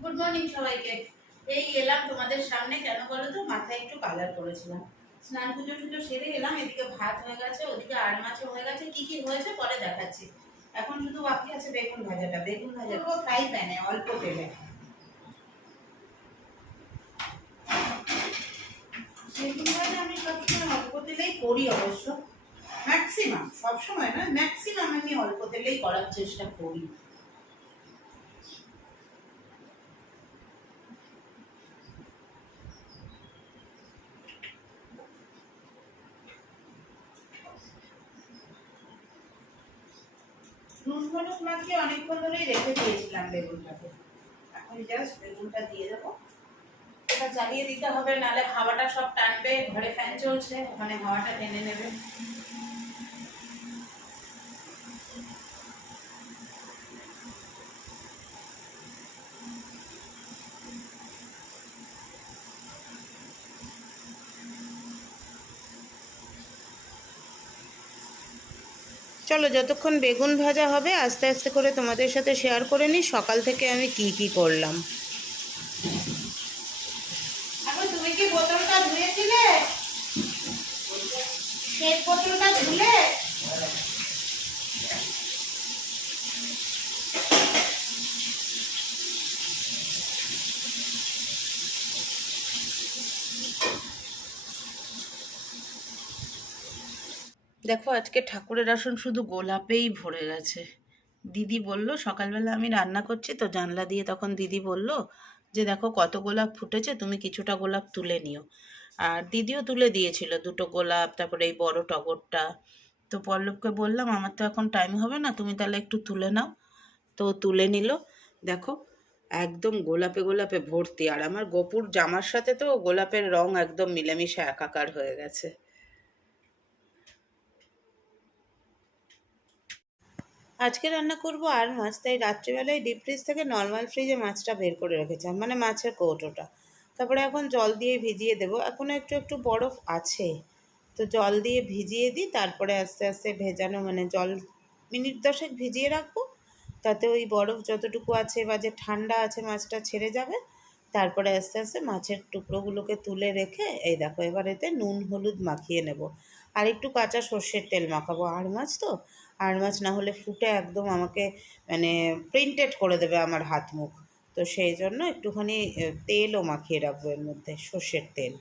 Good morning সবাইকে। এই এলাম তোমাদের সামনে কেন বলো তো? মাথায় একটু কালার করেছিলাম স্নান পুজো টুজো সেরে এলাম, এদিকে ভাত হয়ে গেছে, ওদিকে আর মাছও হয়ে গেছে। কি কি হয়েছে পরে দেখাচ্ছি। এখন শুধু বাকি আছে বেগুন ভাজাটা। বেগুন ভাজা করব ফ্রাই প্যানে, অল্প তেলে। বেগুন ভাজা আমি সবসময় অল্প তেলেই করি অবশ্য। ম্যাক্সিমাম সবসময় না ম্যাক্সিমাম আমি অল্প তেলেই করার চেষ্টা করি। নুন হলুদ মাখিয়ে অনেকক্ষণ ধরেই রেখে দিয়েছিলাম বেগুনটাকে। এখন জাস্ট বেগুনটা দিয়ে দেবো। এটা চালিয়ে দিতে হবে নাহলে হাওয়াটা সব টানবে, ঘরে ফ্যান চলছে, ওখানে হাওয়াটা টেনে নেবে। চলো যতক্ষণ বেগুন ভাজা হবে, আস্তে আস্তে করে তোমাদের সাথে শেয়ার করে নিই, সকাল থেকে আমি কি কি করলাম। ধুয়েছিলে? ধুলে? দেখো, আজকে ঠাকুরের আসন শুধু গোলাপেই ভরে গেছে। দিদি বলল, সকালবেলা আমি রান্না করছি, তো জানলা দিয়ে তখন দিদি বলল যে, দেখো, কত গোলাপ ফুটেছে, তুমি কিছুটা গোলাপ তুলে নিও। আর দিদিও তুলে দিয়েছিল দুটো গোলাপ, তারপরে এই বড় টগরটা। তো পল্লবকে বললাম, আমার তো এখন টাইম হবে না, তুমি তাহলে একটু তুলে নাও। তো তুলে নিল। দেখো, একদম গোলাপে গোলাপে ভর্তি। আর আমার গোপুর জামার সাথে তো গোলাপের রং একদম মিলেমিশে একাকার হয়ে গেছে। আজকে রান্না করব আর মাছ, তাই রাত্রিবেলায় ডিপ ফ্রিজ থেকে নর্মাল ফ্রিজে মাছটা বের করে রেখেছিলাম মানে মাছের কৌটোটা। তারপরে এখন জল দিয়ে ভিজিয়ে দেবো এখনও একটু একটু বরফ আছে। তো জল দিয়ে ভিজিয়ে দিই, তারপরে আস্তে আস্তে ভেজানো মানে জল মিনিট দশেক ভিজিয়ে রাখব। তাতে ওই বরফ যতটুকু আছে বা যে ঠান্ডা আছে মাছটা ছেড়ে যাবে, তারপরে আস্তে আস্তে মাছের টুকরোগুলোকে তুলে রেখে, এই দেখো, এবার এতে নুন, হলুদ মাখিয়ে নেব। আর একটু কাঁচা সর্ষের তেল মাখাবো, আর মাছ তো আর মাছ না হলে ফুটে একদম আমাকে মানে প্রিন্টেড করে দেবে আমার হাত মুখ। তো সেই জন্য একটুখানি তেলও মাখিয়ে রাখব এর মধ্যে, সর্ষের তেল।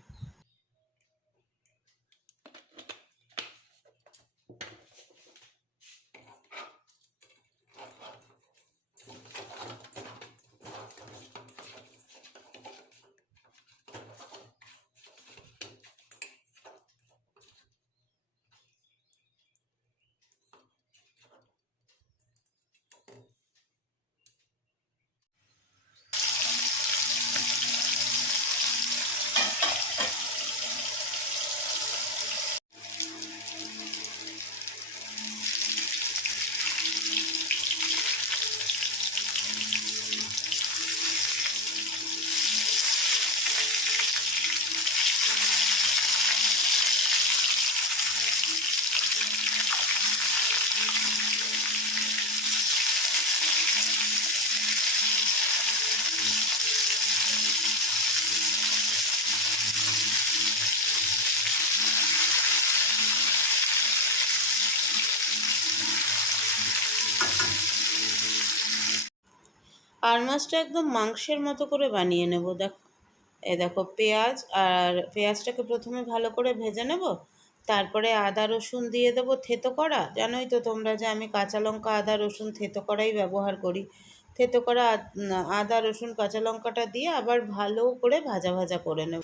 আর মাছটা একদম মাংসের মতো করে বানিয়ে নেব, দেখো। এ দেখো, পেঁয়াজ, আর পেঁয়াজটাকে প্রথমে ভালো করে ভেজে নেব। তারপরে আদা, রসুন দিয়ে দেব থেতো করা। জানোই তো তোমরা যে আমি কাঁচা লঙ্কা, আদা, রসুন থেতো করাই ব্যবহার করি। থেতো করা আদা রসুন, কাঁচা লঙ্কাটা দিয়ে আবার ভালো করে ভাজা ভাজা করে নেব।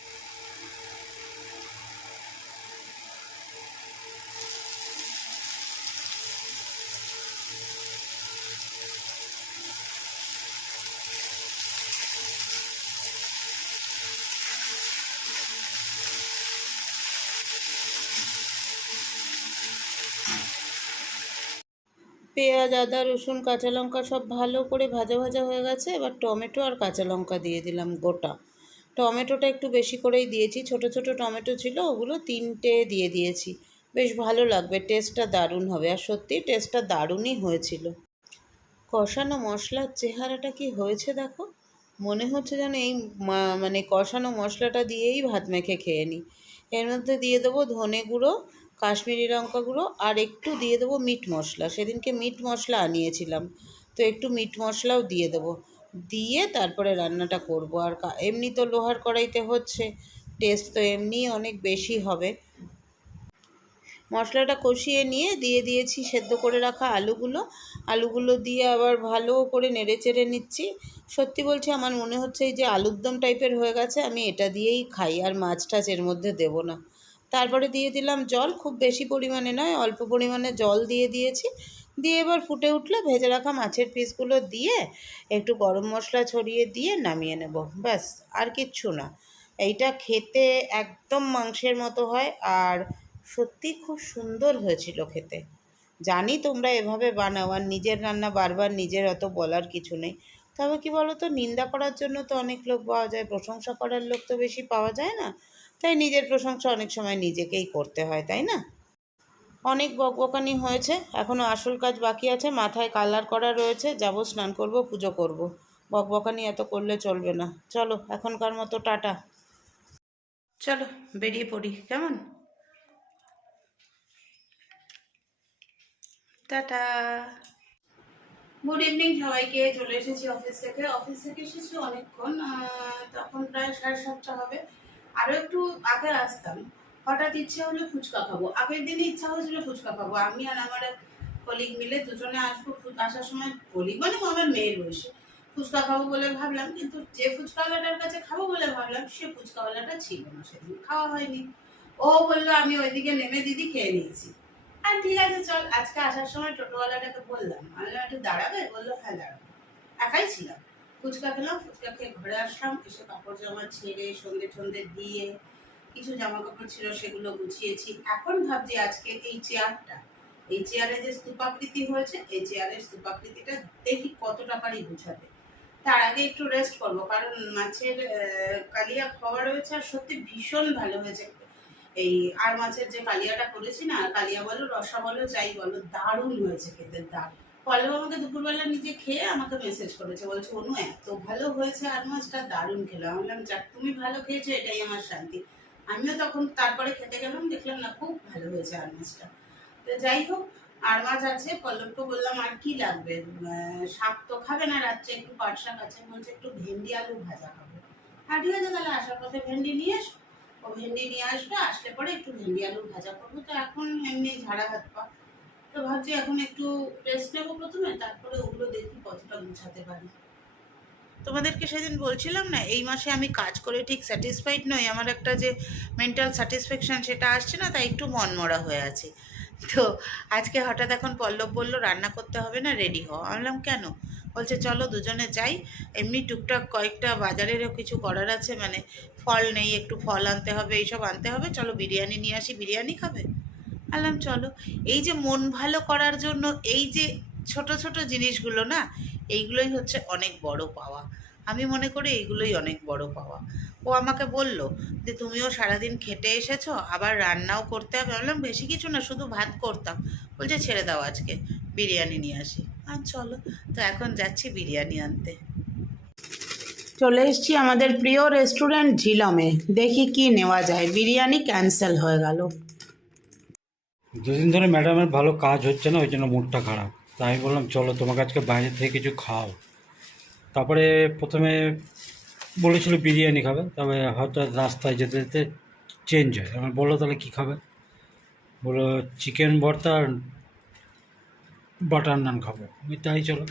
পেঁয়াজ, আদা, রসুন, কাঁচা লঙ্কা সব ভালো করে ভাজা ভাজা হয়ে গেছে। এবার টমেটো আর কাঁচা লঙ্কা দিয়ে দিলাম গোটা। টমেটোটা একটু বেশি করেই দিয়েছি। ছোট ছোট টমেটো ছিল, ওগুলো তিনটে দিয়ে দিয়েছি। বেশ ভালো লাগবে, টেস্টটা দারুণ হবে। আর সত্যি টেস্টটা দারুণই হয়েছিল। কষানো মশলার চেহারাটা কি হয়েছে দেখো? মনে হচ্ছে যেন এই মানে কষানো মশলাটা দিয়েই ভাত মেখে খেয়ে নিই এর মধ্যে দিয়ে দেবো ধনে গুঁড়ো কাশ্মীরি লঙ্কা গুঁড়ো আর একটু দিয়ে দেবো মিট মশলা। সেদিনকে মিট মশলা আনিয়েছিলাম, তো একটু মিট মশলাও দিয়ে দেবো। দিয়ে তারপরে রান্নাটা করব। আর এমনি তো লোহার কড়াইতে হচ্ছে, টেস্ট তো এমনি অনেক বেশি হবে। মশলাটা কষিয়ে নিয়ে দিয়ে দিয়েছি সেদ্ধ করে রাখা আলুগুলো। আলুগুলো দিয়ে আবার ভালো করে নেড়ে চেড়ে নিচ্ছি। সত্যি বলছি, আমার মনে হচ্ছে এই যে আলুর দম টাইপের হয়ে গেছে, আমি এটা দিয়েই খাই, আর মাছ টাছ এর মধ্যে দেবো না। তারপরে দিয়ে দিলাম জল, খুব বেশি পরিমাণে নয়, অল্প পরিমাণে জল দিয়ে দিয়েছি। দিয়ে এবার ফুটে উঠলে ভেজে রাখা মাছের পিসগুলো দিয়ে একটু গরম মশলা ছড়িয়ে দিয়ে নামিয়ে নেব। ব্যাস, আর কিচ্ছু না। এইটা খেতে একদম মাংসের মতো হয় আর সত্যি খুব সুন্দর হয়েছিল খেতে। জানি তোমরা এভাবে বানাও আর নিজের রান্না বারবার নিজের অত বলার কিছু নেই। তবে কি বলো তো নিন্দা করার জন্য তো অনেক লোক পাওয়া যায়, প্রশংসা করার লোক তো বেশি পাওয়া যায় না। তাই নিজের প্রশংসা অনেক সময় নিজেকেই করতে হয়, তাই না? অনেক বকবকানি হয়েছে এখনও আসল কাজ বাকি আছে, মাথায় কালার করা রয়েছে, যাব স্নান করব, পুজো করব। বকবকানি এত করলে চলবে না। চলো, এখনকার মতো টাটা। চলো, বেরিয়ে পড়ি, কেমন? টাটা। গুড ইভিনিং সবাইকে, চলে এসেছি অফিস থেকে। অফিস থেকে এসেছি অনেকক্ষণ তখন প্রায় সাড়ে সাতটা হবে। আরও একটু আগে আসতাম। হঠাৎ ইচ্ছা হলো ফুচকা খাব। আগের দিনে ইচ্ছা হয়েছিল ফুচকা খাব। আমি আর আমার এক কলিগ মিলে দুজনে আসব আসার সময় কলিগ মানে আমার মেয়ের বয়সে। ফুচকা খাব বলে ভাবলাম, কিন্তু যে ফুচকাওয়ালাটার কাছে খাব বলে ভাবলাম, সে ফুচকাওয়ালাটা ছিল না। সেদিন খাওয়া হয়নি। ও বলল, আমি ওইদিকে নেমে দিদি খেয়ে নিয়েছি। আর ঠিক আছে, চল। আজকে আসার সময় টোটোওয়ালাটাকে বললাম। আমি একটু দাঁড়াবে? বলল হ্যাঁ দাঁড়াবো। একাই ছিলাম। ফুচকা খেলাম, ফুচকা খেয়ে ঘরে আসলাম, এসে কাপড় জামা ছেড়ে সন্ধে টন্ধে দিয়ে কিছু জামা কাপড় ছিল সেগুলো গুছিয়েছি। এখন ভাবছি আজকে এই চেয়ারটা, এই চেয়ারে যে স্তূপাকৃতি হয়েছে, এই চেয়ারের স্তূপাকৃতিটা দেখি কত টাকারই গুছাবে তার আগে একটু রেস্ট করব, কারণ মাছের কালিয়া খাওয়া রয়েছে আর সত্যি ভীষণ ভালো হয়েছে। এই আর মাছের যে কালিয়াটা করেছি না কালিয়া বলো, রসা বলো, যাই বলো, দারুণ হয়েছে খেতে, দারুণ। পল্লব আমাকে দুপুরবেলা নিজে খেয়ে আমাকে মেসেজ করেছে। বলছে, অনু, এত ভালো হয়েছে আর মাছটা দারুণ খেলো। আমি বললাম, যাক, তুমি ভালো খেয়েছো, এটাই আমার শান্তি। আমিও তখন তারপরে খেতে গেলাম, দেখলাম, না, খুব ভালো হয়েছে আর মাছটা। তো যাই হোক, আর মাছ আছে। পল্লবকে বললাম, আর কি লাগবে? শাক তো খাবে না রাত্রে, একটু পাট শাক আছে। বলছে, একটু ভেন্ডি আলু ভাজা খাব। আর ঠিক আছে, তাহলে আসার পথে ভেন্ডি নিয়ে এসো। ও ভেন্ডি নিয়ে আসবে, আসলে পরে একটু ভেন্ডি আলু ভাজা করব। তো এখন এমনি ঝাড়া হাত পা তো ভাবছি এখন একটু রেস্ট নেব প্রথমে, তারপরে ওগুলো দেখি কতটা গুছাতে পারি। তোমাদেরকে সেদিন বলছিলাম না, এই মাসে আমি কাজ করে ঠিক স্যাটিসফাইড নই, আমার একটা যে মেন্টাল স্যাটিসফ্যাকশন সেটা আসছে না, তাই একটু মনমরা হয়ে আছে। তো আজকে হঠাৎ এখন পল্লব বলল, রান্না করতে হবে না রেডি হও। আমি বললাম, কেন? বলছে, চলো দুজনে যাই। এমনি টুকটাক কয়েকটা বাজারেরও কিছু করার আছে মানে ফল নেই, একটু ফল আনতে হবে, এইসব আনতে হবে। চলো বিরিয়ানি নিয়ে আসি, বিরিয়ানি খাবে? বললাম চলো। এই যে মন ভালো করার জন্য এই যে ছোট ছোট জিনিসগুলো না, এইগুলোই হচ্ছে অনেক বড় পাওয়া। আমি মনে করি এইগুলোই অনেক বড় পাওয়া। ও আমাকে বলল যে, তুমিও সারাদিন খেটে এসেছ, আবার রান্নাও করতে হবে। বললাম, বেশি কিছু না, শুধু ভাত করতাম। বলছে, ছেড়ে দাও আজকে, বিরিয়ানি নিয়ে আসি। আর চলো। তো এখন যাচ্ছি বিরিয়ানি আনতে। চলে এসেছি আমাদের প্রিয় রেস্টুরেন্ট ঝিলমে। দেখি কি নেওয়া যায়। বিরিয়ানি ক্যান্সেল হয়ে গেল। দুদিন ধরে ম্যাডামের ভালো কাজ হচ্ছে না, ওই জন্য মুডটা খারাপ। তাই আমি বললাম, চলো তোমাকে আজকে বাইরে থেকে কিছু খাও তারপরে প্রথমে বলেছিল বিরিয়ানি খাবে, তবে হয়তো রাস্তায় যেতে যেতে চেঞ্জ হয়। আমার বলল, তাহলে কী খাবে? বলল, চিকেন ভর্তা বাটার নান খাব। আমি তাই চলো।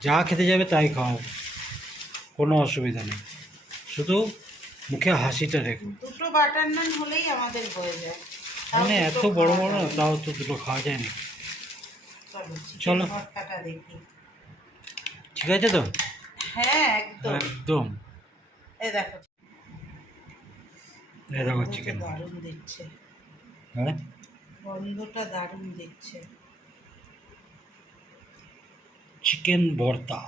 যা খেতে যাবে তাই খাও কোনো অসুবিধা নেই। শুধু মুখে হাসিটা রেখো। দুটো বাটার নান হলেই আমাদের হয়ে যায়। মানে এত বড় বড়। তাও তো দুটো খাওয়া যায় না। চলো। ঠিক আছে তো? হ্যাঁ একদম। একদম। এই দেখো। এই দেখো চিকেন দারুণ দিচ্ছে। হ্যাঁ? গন্ধটা দারুণ দিচ্ছে। চিকেন ভর্তা।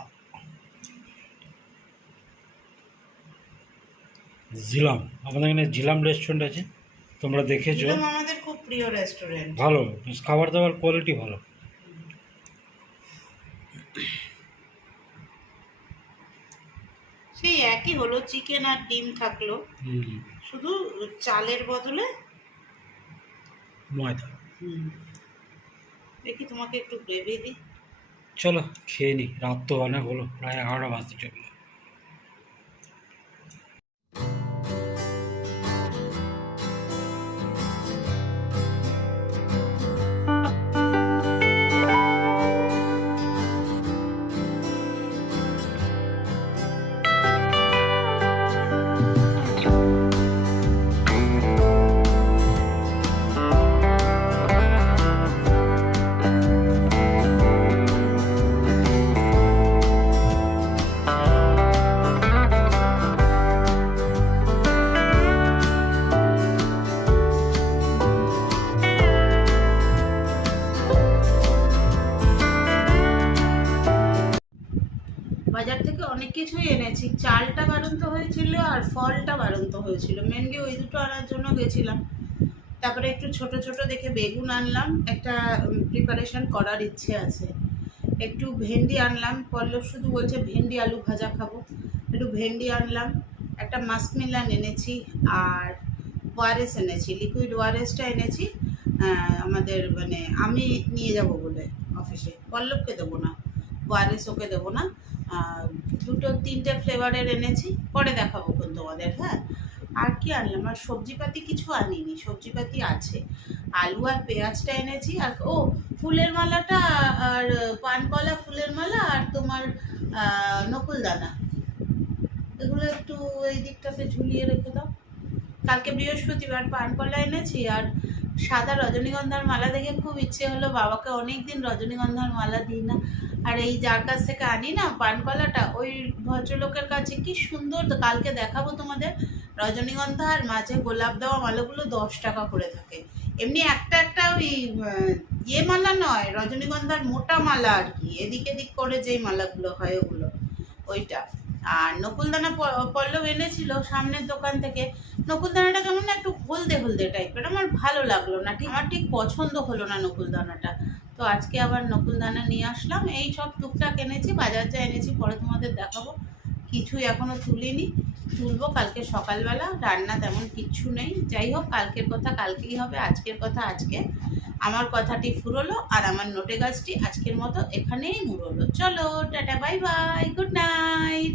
জিলাম। আমাদের এখানে জিলাম রেস্টুরেন্ট আছে? তোমরা দেখেছ। আমাদের খুব প্রিয় রেস্টুরেন্ট ভালো খাবার দাবার কোয়ালিটি ভালো। সেই একই হলো চিকেন আর ডিম থাকল। শুধু চালের বদলে ময়দা। দেখি তোমাকে একটু গ্রেভি দিই। চলো খেয়ে নি। রাত তো অনেক হলো প্রায় এগারোটা বাজতে চলল। গেছিলাম তারপরে একটু ছোট ছোট দেখে বেগুন আনলাম। একটা প্রিপারেশন করার ইচ্ছে আছে। একটু ভেন্ডি আনলাম। পল্লব শুধু বলছে, ভেন্ডি আলু ভাজা খাব। একটু ভেন্ডি আনলাম। একটা মাস্কমিলান এনেছি আর ওয়ারেস এনেছি লিকুইড ওয়ারেসটা এনেছি। আমাদের মানে আমি নিয়ে যাব বলে অফিসে পল্লবকে দেবো না, ওয়ারেস ওকে দেবো না। দুটো, তিনটে ফ্লেভারের এনেছি। পরে দেখাবো কোন তোমাদের হ্যাঁ? আর কি আনলাম? আর সবজিপাতি কিছু আনিনি। সবজিপাতি আছে। আলু আর পেঁয়াজটা এনেছি। আর ও, ফুলের মালাটা আর পানকলা ফুলের মালা আর তোমার নকুলদানা। এগুলো একটু এই দিকটাতে ঝুলিয়ে রেখে দাও। কালকে বৃহস্পতিবার পানকলা এনেছি আর সাদা রজনীগন্ধার মালা দেখে খুব ইচ্ছে হলো বাবাকে অনেক দিন রজনীগন্ধার মালা দিই না। আর এই যার কাছ থেকে আনি না পানকলাটা, ওই ভদ্রলোকের কাছে কি সুন্দর কালকে দেখাবো তোমাদের। রজনীগন্ধা আর মাঝে গোলাপ দেওয়া মালাগুলো দশ টাকা করে থাকে। এমনি একটা একটা ওই ইয়ে মালা নয়, রজনীগন্ধার মোটা মালা আর কি, এদিক এদিক করে যেই মালাগুলো হয় ওগুলো, ওইটা। আর নকুলদানা পল্লব এনেছিল সামনের দোকান থেকে। নকুলদানাটা কেমন না একটু হলদে হলদে টাইপের আমার ভালো লাগল না, ঠিক, আমার ঠিক পছন্দ হলো না নকুলদানাটা। তো আজকে আবার নকুলদানা নিয়ে আসলাম, এই সব টুকটাক এনেছি বাজার যা এনেছি, পরে তোমাদের দেখাবো। কিছুই এখনও তুলিনি। তুলবো, কালকে সকালবেলা, রান্না তেমন কিচ্ছু নেই। যাই হোক, কালকের কথা কালকেই হবে, আজকের কথা আজকে। আমার কথাটি ফুরোলো আর আমার নোটে গাছটি আজকের মতো এখানেই মুড়লো। চলো, tata, bye bye, good night.